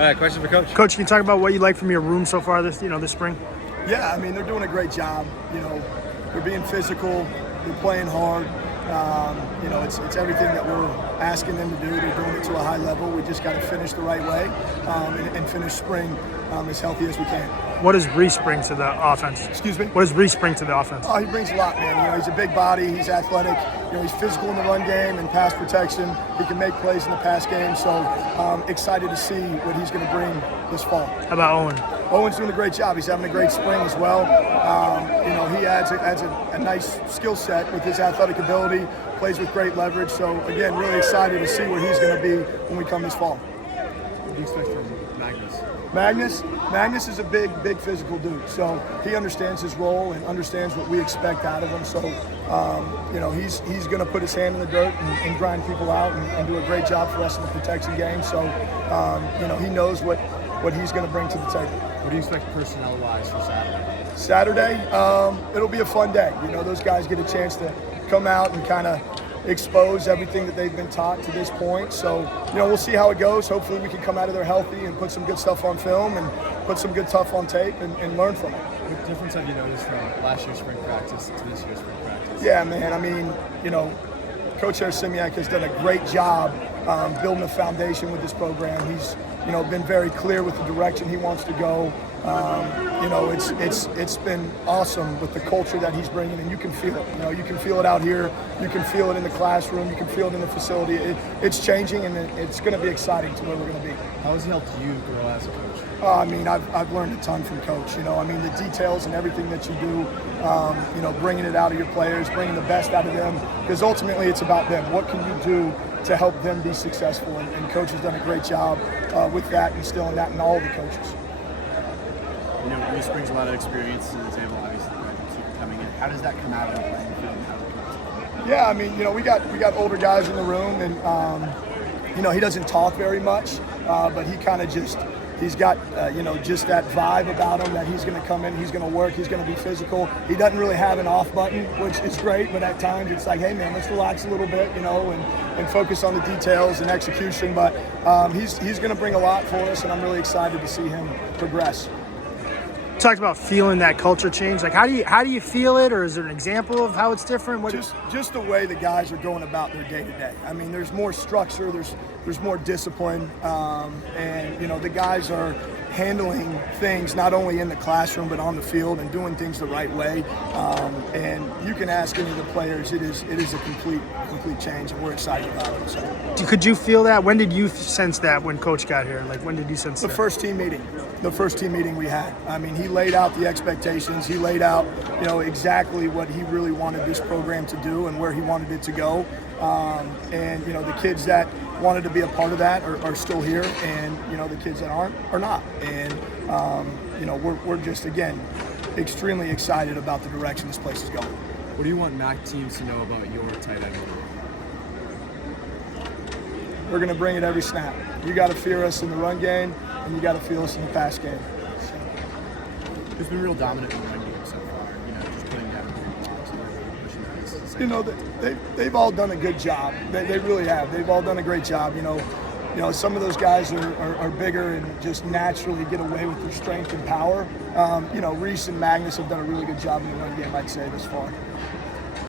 Question for Coach. Coach, can you talk about what you like from your room so far this spring? Yeah, I mean, they're doing a great job. They're being physical, they're playing hard. It's everything that we're asking them to do. They're doing it to a high level. We just got to finish the right way and finish spring as healthy as we can. What does Reese bring to the offense? Excuse me? What does Reese bring to the offense? Oh, he brings a lot, man. He's a big body. He's athletic. He's physical in the run game and pass protection. He can make plays in the pass game. So excited to see what he's going to bring this fall. How about Owen? Owen's doing a great job. He's having a great spring as well. He adds a nice skill set with his athletic ability, plays with great leverage. So, again, really excited to see what he's going to be when we come this fall. What do you expect from Magnus? Magnus is a big physical dude. So he understands his role and understands what we expect out of him. So, he's going to put his hand in the dirt and grind people out and do a great job for us in the protection game. So, he knows what he's going to bring to the table. What do you expect personnel-wise for Saturday? Saturday, it'll be a fun day. Those guys get a chance to come out and kind of expose everything that they've been taught to this point. So, we'll see how it goes. Hopefully we can come out of there healthy and put some good stuff on film and put some good stuff on tape and learn from it. What difference have you noticed from last year's spring practice to this year's spring practice? Yeah, man. I mean, Coach Simiak has done a great job building a foundation with this program. He's been very clear with the direction he wants to go. It's been awesome with the culture that he's bringing, and you can feel it. You can feel it out here. You can feel it in the classroom. You can feel it in the facility. It's changing, and it's going to be exciting to where we're going to be. How has he helped you grow as a coach? I've learned a ton from Coach. The details and everything that you do, bringing it out of your players, bringing the best out of them, because ultimately it's about them. What can you do to help them be successful? And Coach has done a great job with that, instilling that in all of the coaches. Reese brings a lot of experience to the table, obviously, coming in. How does that come out of the playing field and how it comes? Yeah, we got older guys in the room, and he doesn't talk very much, but he kind of he's got just that vibe about him that he's going to come in, he's going to work, he's going to be physical. He doesn't really have an off button, which is great, but at times it's like, hey man, let's relax a little bit, and focus on the details and execution. But he's going to bring a lot for us, and I'm really excited to see him progress. Talked about feeling that culture change. Like, how do you feel it, or is there an example of how it's different? Just the way the guys are going about their day to day. I mean, there's more structure, there's more discipline, and the guys are handling things not only in the classroom but on the field and doing things the right way. And you can ask any of the players. It is a complete change, and we're excited about it. So. Could you feel that? When did you sense that when Coach got here? Like, when did you sense that? The first team meeting we had. I mean, he laid out the expectations. He laid out, exactly what he really wanted this program to do and where he wanted it to go. And the kids that wanted to be a part of that are still here, and the kids that aren't are not. And we're just, again, extremely excited about the direction this place is going. What do you want MAC teams to know about your tight end? We're going to bring it every snap. You got to fear us in the run game, and you got to feel us in the pass game. It's been real dominant in the run game so far. Just putting down pushing pace. They've all done a good job. They really have. They've all done a great job. Some of those guys are bigger and just naturally get away with their strength and power. Reese and Magnus have done a really good job in the run game, I'd say, this far.